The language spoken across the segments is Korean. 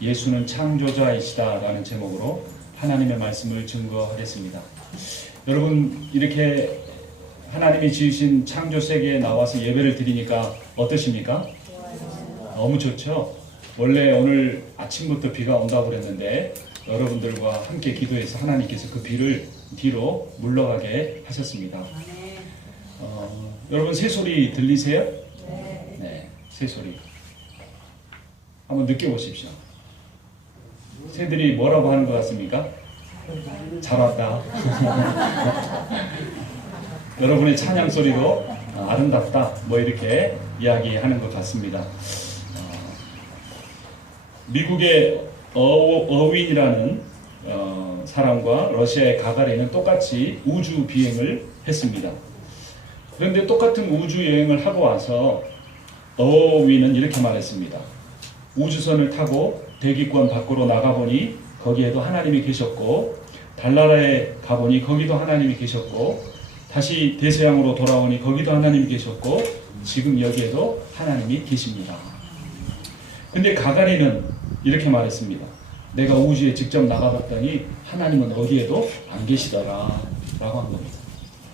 예수는 창조자이시다라는 제목으로 하나님의 말씀을 증거하겠습니다. 여러분, 이렇게 하나님이 지으신 창조 세계에 나와서 예배를 드리니까 어떠십니까? 너무 좋죠? 원래 오늘 아침부터 비가 온다고 그랬는데 여러분들과 함께 기도해서 하나님께서 그 비를 뒤로 물러가게 하셨습니다. 여러분, 새소리 들리세요? 네, 새소리 한번 느껴보십시오. 새들이 뭐라고 하는 것 같습니까? 잘 왔다. 여러분의 찬양 소리도 아름답다, 뭐 이렇게 이야기하는 것 같습니다. 미국의 어윈이라는 사람과 러시아의 가가린은 똑같이 우주 비행을 했습니다. 그런데 똑같은 우주 여행을 하고 와서 어윈은 이렇게 말했습니다. 우주선을 타고 대기권 밖으로 나가보니 거기에도 하나님이 계셨고, 달나라에 가보니 거기도 하나님이 계셨고, 다시 대서양으로 돌아오니 거기도 하나님이 계셨고, 지금 여기에도 하나님이 계십니다. 근데 가가린은 이렇게 말했습니다. 내가 우주에 직접 나가봤더니 하나님은 어디에도 안 계시더라 라고 한 겁니다.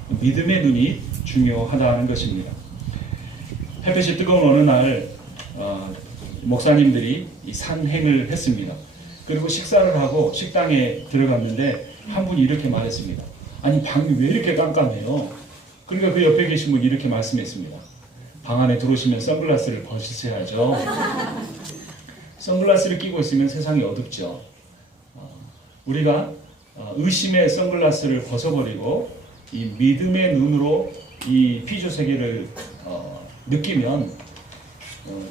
믿음의 눈이 중요하다는 것입니다. 햇볕이 뜨거운 어느 날 목사님들이 이 산행을 했습니다. 그리고 식사를 하고 식당에 들어갔는데 한 분이 이렇게 말했습니다. 아니, 방이 왜 이렇게 깜깜해요? 그러니까 그 옆에 계신 분이 이렇게 말씀했습니다. 방 안에 들어오시면 선글라스를 벗으셔야죠. 선글라스를 끼고 있으면 세상이 어둡죠. 우리가 의심의 선글라스를 벗어버리고 이 믿음의 눈으로 이 피조 세계를 느끼면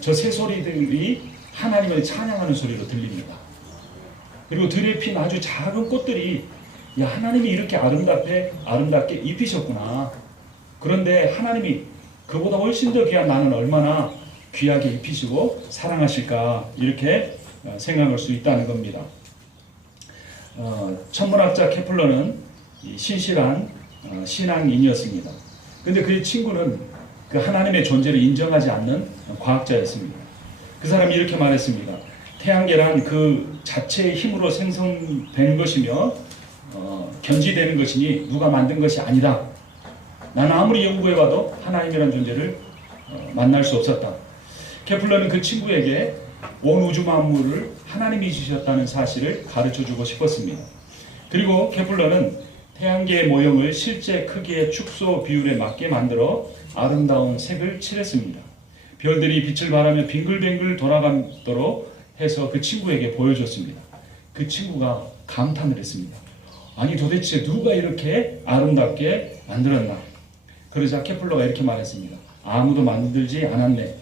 저 새소리들이 하나님을 찬양하는 소리로 들립니다. 그리고 들에 핀 아주 작은 꽃들이, 야, 하나님이 이렇게 아름답게 입히셨구나. 그런데 하나님이 그보다 훨씬 더 귀한 나는 얼마나 귀하게 입히시고 사랑하실까, 이렇게 생각할 수 있다는 겁니다. 천문학자 케플러는 신실한 신앙인이었습니다. 그런데 그의 친구는 그 하나님의 존재를 인정하지 않는 과학자였습니다. 그 사람이 이렇게 말했습니다. 태양계란 그 자체의 힘으로 생성되는 것이며 견지되는 것이니 누가 만든 것이 아니다. 나는 아무리 연구해봐도 하나님이라는 존재를 만날 수 없었다. 케플러는 그 친구에게 온 우주 만물을 하나님이 지으셨다는 사실을 가르쳐주고 싶었습니다. 그리고 케플러는 태양계의 모형을 실제 크기의 축소 비율에 맞게 만들어 아름다운 색을 칠했습니다. 별들이 빛을 발하며 빙글빙글 돌아가도록 해서 그 친구에게 보여줬습니다. 그 친구가 감탄을 했습니다. 아니, 도대체 누가 이렇게 아름답게 만들었나? 그러자 케플러가 이렇게 말했습니다. 아무도 만들지 않았네.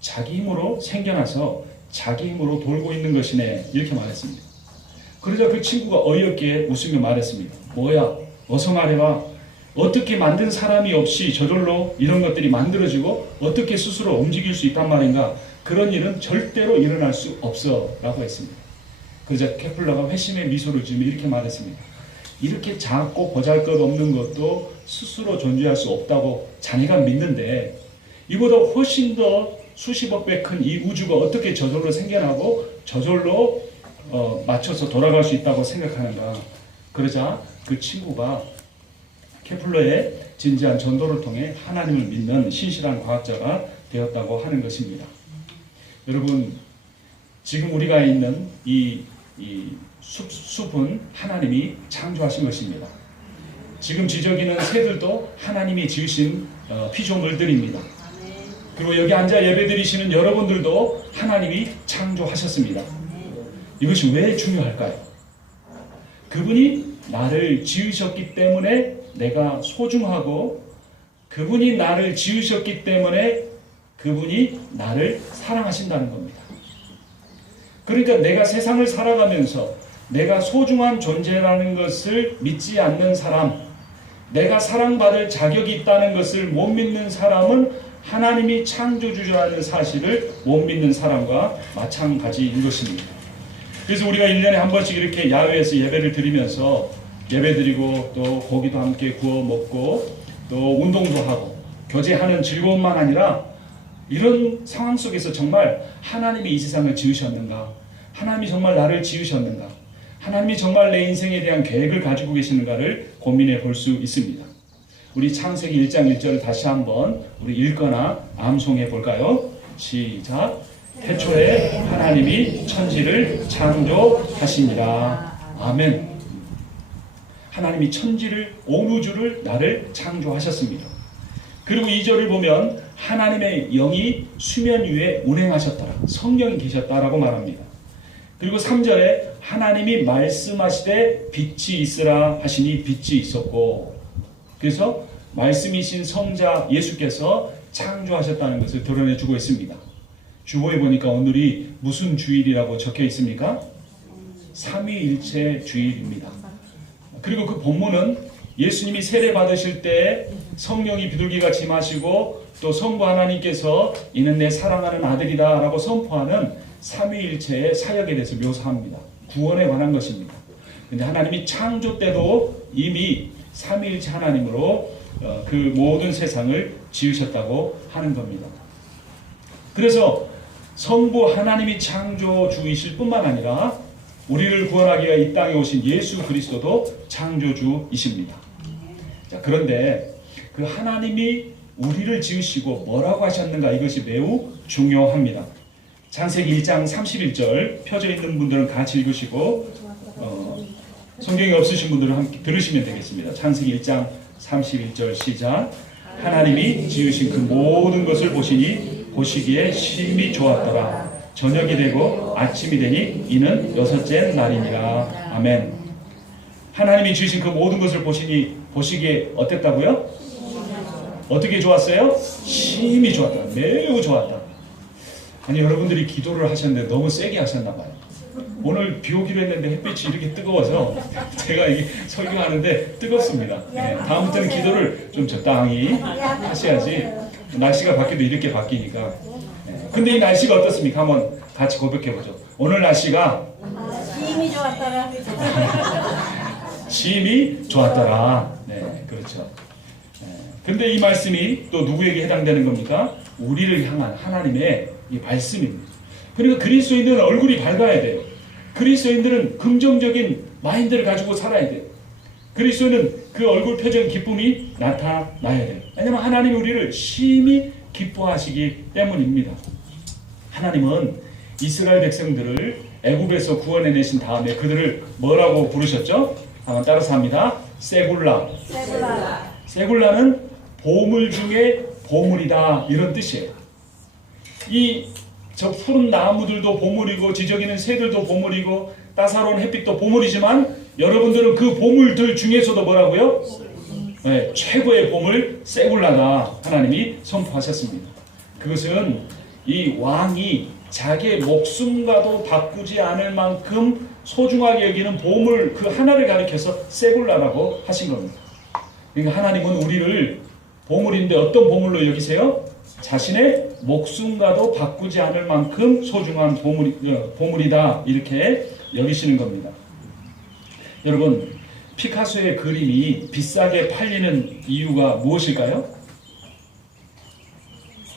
자기 힘으로 생겨나서 자기 힘으로 돌고 있는 것이네. 이렇게 말했습니다. 그러자 그 친구가 어이없게 웃으며 말했습니다. 뭐야? 어서 말해봐. 어떻게 만든 사람이 없이 저절로 이런 것들이 만들어지고 어떻게 스스로 움직일 수 있단 말인가? 그런 일은 절대로 일어날 수 없어 라고 했습니다. 그러자 케플러가 회심의 미소를 지으며 이렇게 말했습니다. 이렇게 작고 보잘것없는 것도 스스로 존재할 수 없다고 자네가 믿는데 이보다 훨씬 더 수십억 배 큰 이 우주가 어떻게 저절로 생겨나고 저절로 맞춰서 돌아갈 수 있다고 생각하는가? 그러자 그 친구가 케플러의 진지한 전도를 통해 하나님을 믿는 신실한 과학자가 되었다고 하는 것입니다. 여러분, 지금 우리가 있는 이 숲은 하나님이 창조하신 것입니다. 지금 지저귀는 새들도 하나님이 지으신 피조물들입니다. 그리고 여기 앉아 예배드리시는 여러분들도 하나님이 창조하셨습니다. 이것이 왜 중요할까요? 그분이 나를 지으셨기 때문에 내가 소중하고, 그분이 나를 지으셨기 때문에 그분이 나를 사랑하신다는 겁니다. 그러니까 내가 세상을 살아가면서 내가 소중한 존재라는 것을 믿지 않는 사람, 내가 사랑받을 자격이 있다는 것을 못 믿는 사람은 하나님이 창조주라는 사실을 못 믿는 사람과 마찬가지인 것입니다. 그래서 우리가 1년에 한 번씩 이렇게 야외에서 예배를 드리면서 예배드리고 또 고기도 함께 구워 먹고 또 운동도 하고 교제하는 즐거움만 아니라 이런 상황 속에서 정말 하나님이 이 세상을 지으셨는가? 하나님이 정말 나를 지으셨는가? 하나님이 정말 내 인생에 대한 계획을 가지고 계시는가를 고민해 볼 수 있습니다. 우리 창세기 1장 1절을 다시 한번 우리 읽거나 암송해 볼까요? 시작. 태초에 하나님이 천지를 창조하시니라. 아멘. 하나님이 천지를, 온 우주를, 나를 창조하셨습니다. 그리고 2절을 보면 하나님의 영이 수면 위에 운행하셨더라. 성령이 계셨다라고 말합니다. 그리고 3절에 하나님이 말씀하시되 빛이 있으라 하시니 빛이 있었고, 그래서 말씀이신 성자 예수께서 창조하셨다는 것을 드러내주고 있습니다. 주보에 보니까 오늘이 무슨 주일이라고 적혀 있습니까? 삼위일체 주일입니다. 그리고 그 본문은 예수님이 세례 받으실 때 성령이 비둘기같이 임하시고 또 성부 하나님께서 이는 내 사랑하는 아들이다 라고 선포하는 삼위일체의 사역에 대해서 묘사합니다. 구원에 관한 것입니다. 근데 하나님이 창조 때도 이미 삼위일체 하나님으로 그 모든 세상을 지으셨다고 하는 겁니다. 그래서 성부 하나님이 창조주이실 뿐만 아니라 우리를 구원하기 위해 이 땅에 오신 예수 그리스도도 창조주이십니다. 자, 그런데 그 하나님이 우리를 지으시고 뭐라고 하셨는가, 이것이 매우 중요합니다. 창세기 1장 31절 펴져 있는 분들은 같이 읽으시고 성경이 없으신 분들은 함께 들으시면 되겠습니다. 창세기 1장 31절 시작. 하나님이 지으신 그 모든 것을 보시니 보시기에 심히 좋았더라. 저녁이 되고 아침이 되니 이는 여섯째 날이니라. 아멘. 하나님이 지으신 그 모든 것을 보시기에 어땠다고요? 어떻게 좋았어요? 심히 좋았다. 매우 좋았다. 아니, 여러분들이 기도를 하셨는데 너무 세게 하셨나 봐요. 오늘 비 오기로 했는데 햇빛이 이렇게 뜨거워서 제가 이게 설교하는데 뜨겁습니다. 네, 다음부터는 기도를 좀 적당히 하셔야지. 날씨가 바뀌도 이렇게 바뀌니까. 네, 근데 이 날씨가 어떻습니까? 한번 같이 고백해보죠. 오늘 날씨가 심히 좋았더라. 심히 좋았더라. 네, 그렇죠. 근데 이 말씀이 또 누구에게 해당되는 겁니까? 우리를 향한 하나님의 이 말씀입니다. 그러니까 그리스도인들은 얼굴이 밝아야 돼요. 그리스도인들은 긍정적인 마인드를 가지고 살아야 돼요. 그리스도인은 그 얼굴 표정 기쁨이 나타나야 돼요. 왜냐하면 하나님이 우리를 심히 기뻐하시기 때문입니다. 하나님은 이스라엘 백성들을 애굽에서 구원해내신 다음에 그들을 뭐라고 부르셨죠? 한번 따라서 합니다. 세굴라. 세굴라는 보물 중에 보물이다, 이런 뜻이에요. 저 푸른 나무들도 보물이고 지저귀는 새들도 보물이고 따사로운 햇빛도 보물이지만 여러분들은 그 보물들 중에서도 뭐라고요? 네, 최고의 보물 세굴라다 하나님이 선포하셨습니다. 그것은 이 왕이 자기의 목숨과도 바꾸지 않을 만큼 소중하게 여기는 보물 그 하나를 가리켜서 세굴라라고 하신 겁니다. 그러니까 하나님은 우리를 보물인데 어떤 보물로 여기세요? 자신의 목숨과도 바꾸지 않을 만큼 소중한 보물이다, 이렇게 여기시는 겁니다. 여러분, 피카소의 그림이 비싸게 팔리는 이유가 무엇일까요?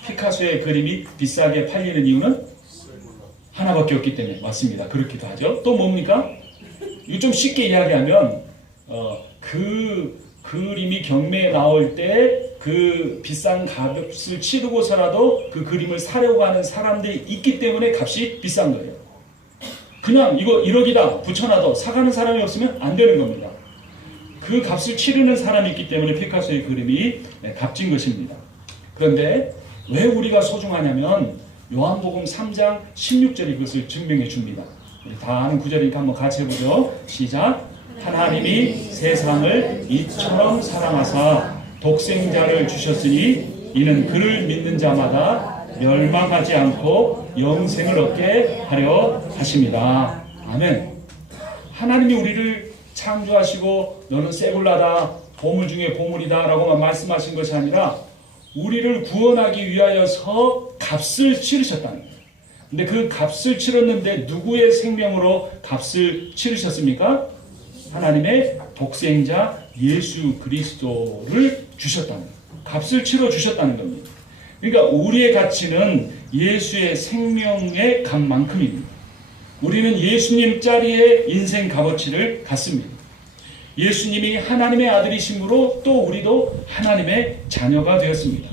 피카소의 그림이 비싸게 팔리는 이유는 하나밖에 없기 때문에. 맞습니다. 그렇기도 하죠. 또 뭡니까? 이거 좀 쉽게 이야기하면 그 그림이 경매에 나올 때 그 비싼 값을 치르고서라도 그 그림을 사려고 하는 사람들이 있기 때문에 값이 비싼 거예요. 그냥 이거 1억이다 붙여놔도 사가는 사람이 없으면 안 되는 겁니다. 그 값을 치르는 사람이 있기 때문에 피카소의 그림이 값진 것입니다. 그런데 왜 우리가 소중하냐면 요한복음 3장 16절이 그것을 증명해 줍니다. 우리 다 아는 구절이니까 한번 같이 해보죠. 시작. 하나님이 세상을 이처럼 사랑하사 독생자를 주셨으니 이는 그를 믿는 자마다 멸망하지 않고 영생을 얻게 하려 하십니다. 아멘. 하나님이 우리를 창조하시고 너는 세굴라다, 보물 중에 보물이다 라고만 말씀하신 것이 아니라 우리를 구원하기 위하여서 값을 치르셨다는 거예요. 근데 그 값을 치렀는데 누구의 생명으로 값을 치르셨습니까? 하나님의 독생자 예수 그리스도를 주셨다는 거예요. 값을 치러 주셨다는 겁니다. 그러니까 우리의 가치는 예수의 생명의 값만큼입니다. 우리는 예수님 자리에 인생 값어치를 갖습니다. 예수님이 하나님의 아들이심으로 또 우리도 하나님의 자녀가 되었습니다.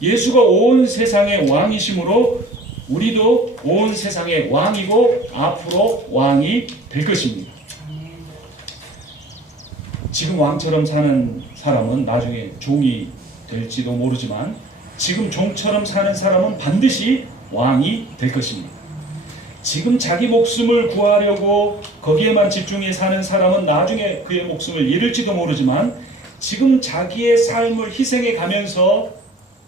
예수가 온 세상의 왕이심으로 우리도 온 세상의 왕이고 앞으로 왕이 될 것입니다. 지금 왕처럼 사는 사람은 나중에 종이 될지도 모르지만 지금 종처럼 사는 사람은 반드시 왕이 될 것입니다. 지금 자기 목숨을 구하려고 거기에만 집중해 사는 사람은 나중에 그의 목숨을 잃을지도 모르지만 지금 자기의 삶을 희생해 가면서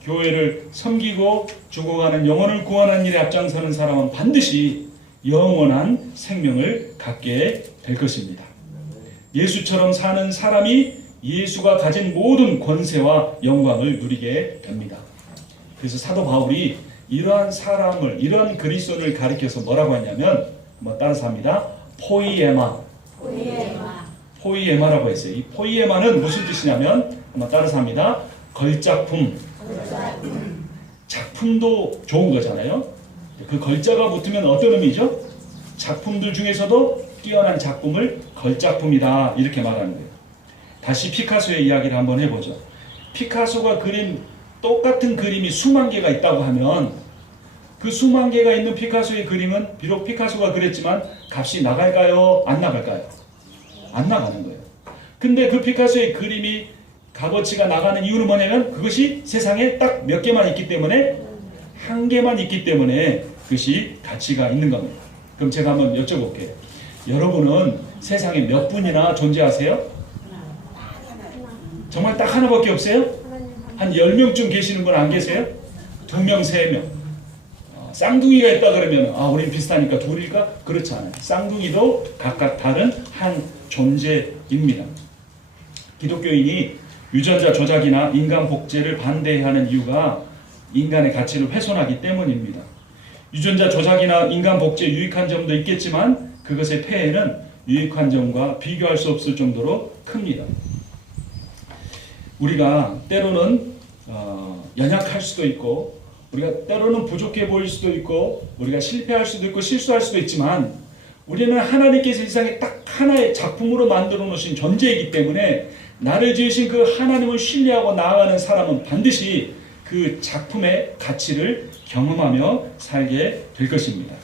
교회를 섬기고 죽어가는 영혼을 구원하는 일에 앞장서는 사람은 반드시 영원한 생명을 갖게 될 것입니다. 예수처럼 사는 사람이 예수가 가진 모든 권세와 영광을 누리게 됩니다. 그래서 사도 바울이 이러한 사람을, 이러한 그리스도인을 가리켜서 뭐라고 하냐면 따라서 합니다. 포이에마라고 했어요. 이 포이에마는 무슨 뜻이냐면 따라서 합니다. 걸작품. 작품도 좋은 거잖아요. 그 걸자가 붙으면 어떤 의미죠? 작품들 중에서도 뛰어난 작품을 걸작품이다 이렇게 말하는 거예요. 다시 피카소의 이야기를 한번 해보죠. 피카소가 그린 똑같은 그림이 수만 개가 있다고 하면 그 수만 개가 있는 피카소의 그림은 비록 피카소가 그렸지만 값이 나갈까요? 안 나갈까요? 안 나가는 거예요. 근데 그 피카소의 그림이 값어치가 나가는 이유는 뭐냐면 그것이 세상에 딱 몇 개만 있기 때문에 한 개만 있기 때문에 그것이 가치가 있는 겁니다. 그럼 제가 한번 여쭤볼게요. 여러분은 세상에 몇 분이나 존재하세요? 정말 딱 하나밖에 없어요? 한 10명쯤 계시는 분 안 계세요? 2명, 3명. 쌍둥이가 있다 그러면 우린 비슷하니까 둘일까? 그렇지 않아요. 쌍둥이도 각각 다른 한 존재입니다. 기독교인이 유전자 조작이나 인간 복제를 반대하는 이유가 인간의 가치를 훼손하기 때문입니다. 유전자 조작이나 인간 복제에 유익한 점도 있겠지만 그것의 폐해는 유익한 점과 비교할 수 없을 정도로 큽니다. 우리가 때로는 연약할 수도 있고 우리가 때로는 부족해 보일 수도 있고 우리가 실패할 수도 있고 실수할 수도 있지만 우리는 하나님께서 이 세상에 딱 하나의 작품으로 만들어 놓으신 존재이기 때문에 나를 지으신 그 하나님을 신뢰하고 나아가는 사람은 반드시 그 작품의 가치를 경험하며 살게 될 것입니다.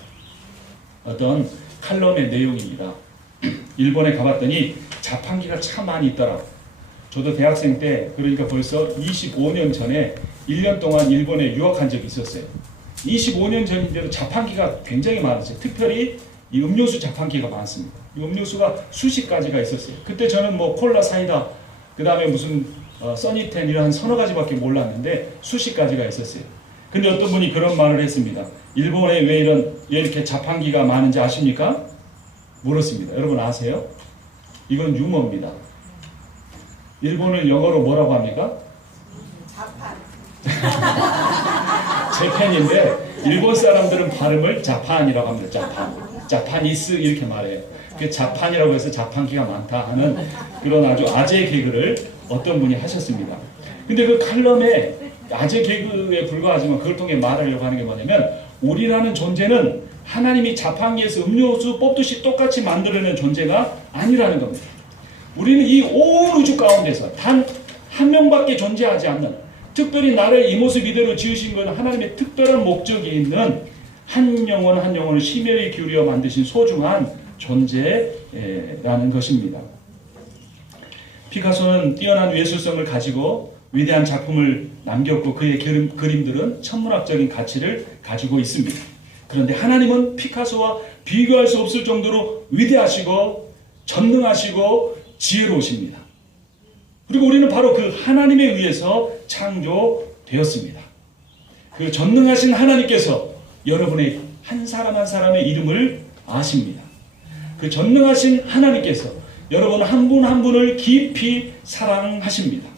어떤 칼럼의 내용입니다. 일본에 가봤더니 자판기가 참 많이 있더라. 저도 대학생 때 그러니까 벌써 25년 전에 1년 동안 일본에 유학한 적이 있었어요. 25년 전인데도 자판기가 굉장히 많았어요. 특별히 이 음료수 자판기가 많습니다. 이 음료수가 수십 가지가 있었어요. 그때 저는 콜라, 사이다, 그 다음에 무슨 써니텐 이런 서너 가지밖에 몰랐는데 수십 가지가 있었어요. 근데 어떤 분이 그런 말을 했습니다. 일본에 왜 이렇게 자판기가 많은지 아십니까? 물었습니다. 여러분 아세요? 이건 유머입니다. 일본을 영어로 뭐라고 합니까? 자판. 재팬인데 일본 사람들은 발음을 자판이라고 합니다. 자파니스 이렇게 말해요. 그 자판이라고 해서 자판기가 많다 하는 그런 아주 아재 개그를 어떤 분이 하셨습니다. 근데 그 칼럼에 아재 개그에 불과하지만 그걸 통해 말하려고 하는 게 뭐냐면 우리라는 존재는 하나님이 자판기에서 음료수 뽑듯이 똑같이 만들어낸 존재가 아니라는 겁니다. 우리는 이 온 우주 가운데서 단 한 명밖에 존재하지 않는 특별히 나를 이 모습 이대로 지으신 것은 하나님의 특별한 목적이 있는 한 영혼 한 영혼을 심혈히 기울여 만드신 소중한 존재라는 것입니다. 피카소는 뛰어난 예술성을 가지고 위대한 작품을 남겼고 그의 그림들은 천문학적인 가치를 가지고 있습니다. 그런데 하나님은 피카소와 비교할 수 없을 정도로 위대하시고 전능하시고 지혜로우십니다. 그리고 우리는 바로 그 하나님에 의해서 창조되었습니다. 그 전능하신 하나님께서 여러분의 한 사람 한 사람의 이름을 아십니다. 그 전능하신 하나님께서 여러분 한 분 한 분을 깊이 사랑하십니다.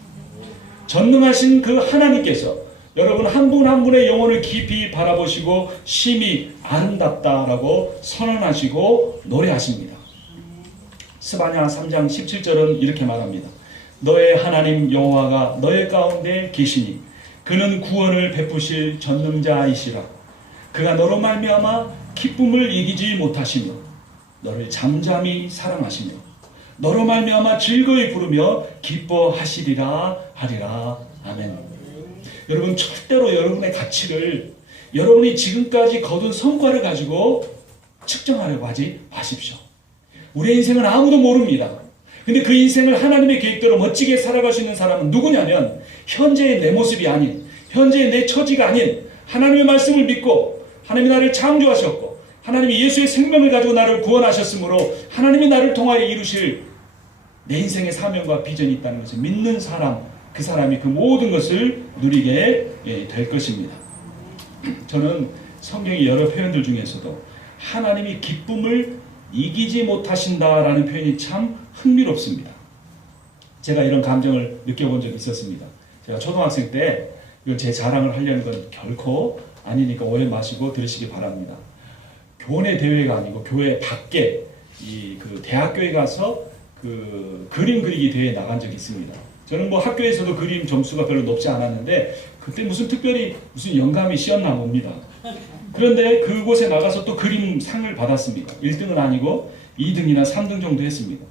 전능하신 그 하나님께서 여러분 한 분 한 분의 영혼을 깊이 바라보시고 심히 아름답다라고 선언하시고 노래하십니다. 스바냐 3장 17절은 이렇게 말합니다. 너의 하나님 여호와가 너의 가운데 계시니 그는 구원을 베푸실 전능자이시라. 그가 너로 말미암아 기쁨을 이기지 못하시며 너를 잠잠히 사랑하시며 너로 말미암아 즐거이 부르며 기뻐하시리라 하리라. 아멘. 여러분, 절대로 여러분의 가치를 여러분이 지금까지 거둔 성과를 가지고 측정하려고 하지 마십시오. 우리의 인생은 아무도 모릅니다. 근데 그 인생을 하나님의 계획대로 멋지게 살아갈 수 있는 사람은 누구냐면 현재의 내 모습이 아닌, 현재의 내 처지가 아닌 하나님의 말씀을 믿고 하나님이 나를 창조하셨고 하나님이 예수의 생명을 가지고 나를 구원하셨으므로 하나님이 나를 통하여 이루실 내 인생의 사명과 비전이 있다는 것을 믿는 사람, 그 사람이 그 모든 것을 누리게 될 것입니다. 저는 성경의 여러 표현들 중에서도 하나님이 기쁨을 이기지 못하신다라는 표현이 참 흥미롭습니다. 제가 이런 감정을 느껴본 적이 있었습니다. 제가 초등학생 때 이건 제 자랑을 하려는 건 결코 아니니까 오해 마시고 들으시기 바랍니다. 교내 대회가 아니고 교회 밖에 그 대학교에 가서 그 그림 그리기 대회에 나간 적이 있습니다. 저는 뭐 학교에서도 그림 점수가 별로 높지 않았는데 그때 특별히 무슨 영감이 씌었나 봅니다. 그런데 그곳에 나가서 또 그림 상을 받았습니다. 1등은 아니고 2등이나 3등 정도 했습니다.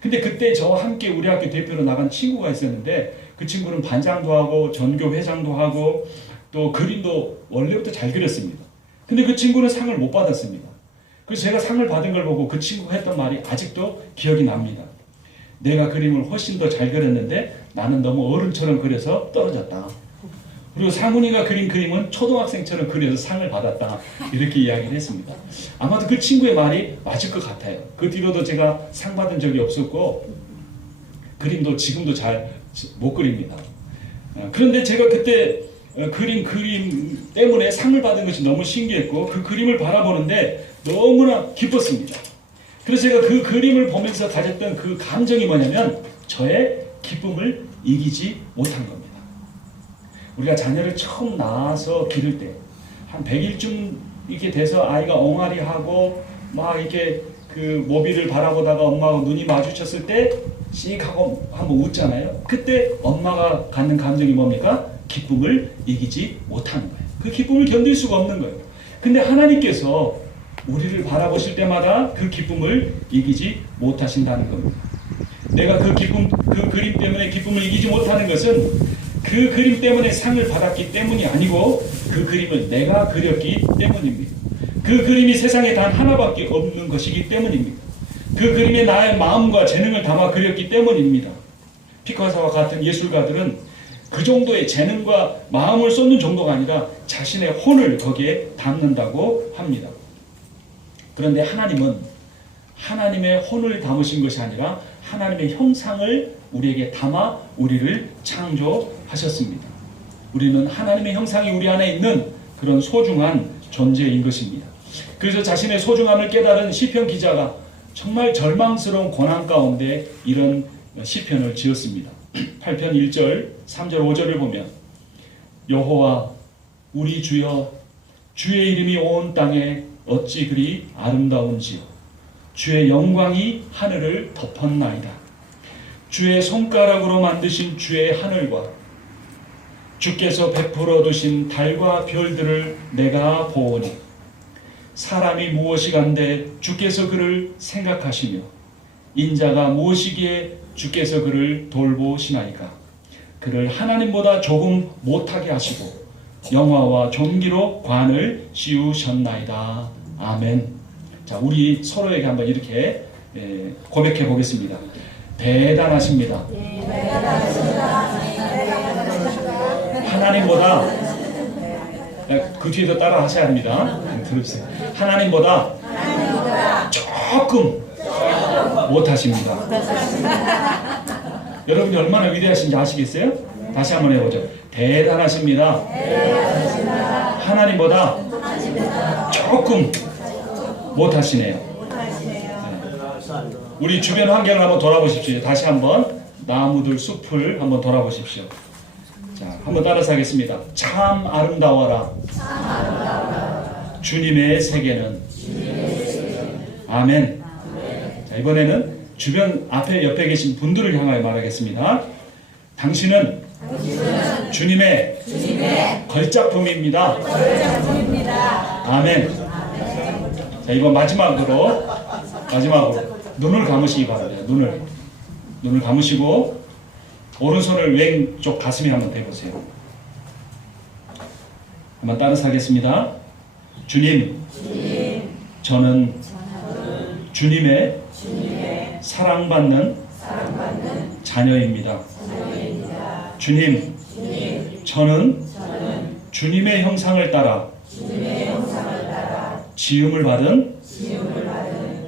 근데 그때 저와 함께 우리 학교 대표로 나간 친구가 있었는데 그 친구는 반장도 하고 전교 회장도 하고 또 그림도 원래부터 잘 그렸습니다. 근데 그 친구는 상을 못 받았습니다. 그래서 제가 상을 받은 걸 보고 그 친구가 했던 말이 아직도 기억이 납니다. 내가 그림을 훨씬 더 잘 그렸는데 나는 너무 어른처럼 그려서 떨어졌다. 그리고 상훈이가 그린 그림은 초등학생처럼 그려서 상을 받았다. 이렇게 이야기를 했습니다. 아마도 그 친구의 말이 맞을 것 같아요. 그 뒤로도 제가 상 받은 적이 없었고 그림도 지금도 잘 못 그립니다. 그런데 제가 그때 그림 때문에 상을 받은 것이 너무 신기했고 그 그림을 바라보는데 너무나 기뻤습니다. 그래서 제가 그 그림을 보면서 가졌던 그 감정이 뭐냐면 저의 기쁨을 이기지 못한 겁니다. 우리가 자녀를 처음 낳아서 기를 때 한 100일쯤 이렇게 돼서 아이가 엉아리하고 막 이렇게 그 모비를 바라보다가 엄마하고 눈이 마주쳤을 때 씩 하고 한번 웃잖아요. 그때 엄마가 갖는 감정이 뭡니까? 기쁨을 이기지 못하는 거예요. 그 기쁨을 견딜 수가 없는 거예요. 근데 하나님께서 우리를 바라보실 때마다 그 기쁨을 이기지 못하신다는 겁니다. 내가 그 그림 때문에 기쁨을 이기지 못하는 것은 그 그림 때문에 상을 받았기 때문이 아니고 그 그림을 내가 그렸기 때문입니다. 그 그림이 세상에 단 하나밖에 없는 것이기 때문입니다. 그 그림에 나의 마음과 재능을 담아 그렸기 때문입니다. 피카소와 같은 예술가들은 그 정도의 재능과 마음을 쏟는 정도가 아니라 자신의 혼을 거기에 담는다고 합니다. 그런데 하나님은 하나님의 혼을 담으신 것이 아니라 하나님의 형상을 우리에게 담아 우리를 창조하셨습니다. 우리는 하나님의 형상이 우리 안에 있는 그런 소중한 존재인 것입니다. 그래서 자신의 소중함을 깨달은 시편 기자가 정말 절망스러운 고난 가운데 이런 시편을 지었습니다. 8편 1절, 3절, 5절을 보면 여호와 우리 주여 주의 이름이 온 땅에 어찌 그리 아름다운지요. 주의 영광이 하늘을 덮었나이다. 주의 손가락으로 만드신 주의 하늘과 주께서 베풀어 두신 달과 별들을 내가 보오니 사람이 무엇이간데 주께서 그를 생각하시며 인자가 무엇이기에 주께서 그를 돌보시나이까. 그를 하나님보다 조금 못하게 하시고 영화와 존귀로 관을 씌우셨나이다. 아멘. 자, 우리 서로에게 한번 이렇게 고백해 보겠습니다. 대단하십니다. 하나님보다 그 뒤에도 따라 하셔야 합니다. 들으세요. 하나님보다 조금 못하십니다. 여러분이 얼마나 위대하신지 아시겠어요? 다시 한번 해보죠. 대단하십니다. 하나님보다 조금 못하시네요. 우리 주변 환경을 한번 돌아보십시오. 다시 한번 나무들, 숲을 한번 돌아보십시오. 자, 한번 따라서 하겠습니다. 참 아름다워라. 주님의 세계는. 아멘. 자, 이번에는 주변 앞에 옆에 계신 분들을 향하여 말하겠습니다. 당신은 걸작품입니다. 아멘. 자, 이번 마지막으로 눈을 감으시기 바랍니다. 눈을 감으시고 오른손을 왼쪽 가슴에 한번 대보세요. 한번 따라서 하겠습니다. 주님, 저는 주님의 사랑받는 자녀입니다. 주님, 저는 주님의 형상을 따라 지음을 받은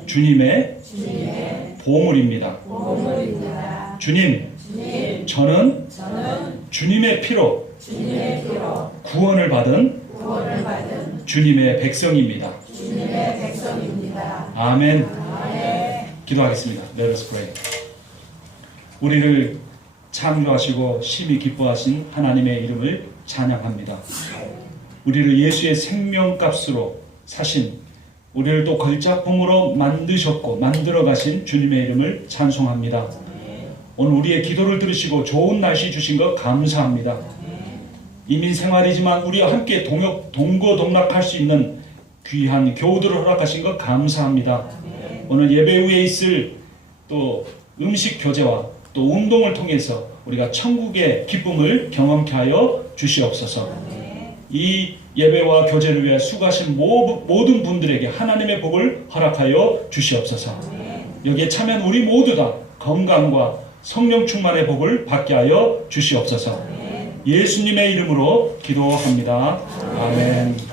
주님의 보물입니다. 주님, 저는 주님의 피로 구원을 받은 주님의 백성입니다. 아멘. 기도하겠습니다. Let us pray. 우리를 창조하시고 심히 기뻐하신 하나님의 이름을 찬양합니다. 우리를 예수의 생명값으로 사신, 우리를 또 걸작품으로 만드셨고 만들어 가신 주님의 이름을 찬송합니다. 오늘 우리의 기도를 들으시고 좋은 날씨 주신 것 감사합니다. 이민 생활이지만 우리와 함께 동거동락할 수 있는 귀한 교우들을 허락하신 것 감사합니다. 오늘 예배 후에 있을 또 음식 교제와 또 운동을 통해서 우리가 천국의 기쁨을 경험케 하여 주시옵소서. 이 예배와 교제를 위해 수고하신 모든 분들에게 하나님의 복을 허락하여 주시옵소서. 여기에 참여한 우리 모두 다 건강과 성령 충만의 복을 받게 하여 주시옵소서. 예수님의 이름으로 기도합니다. 아멘.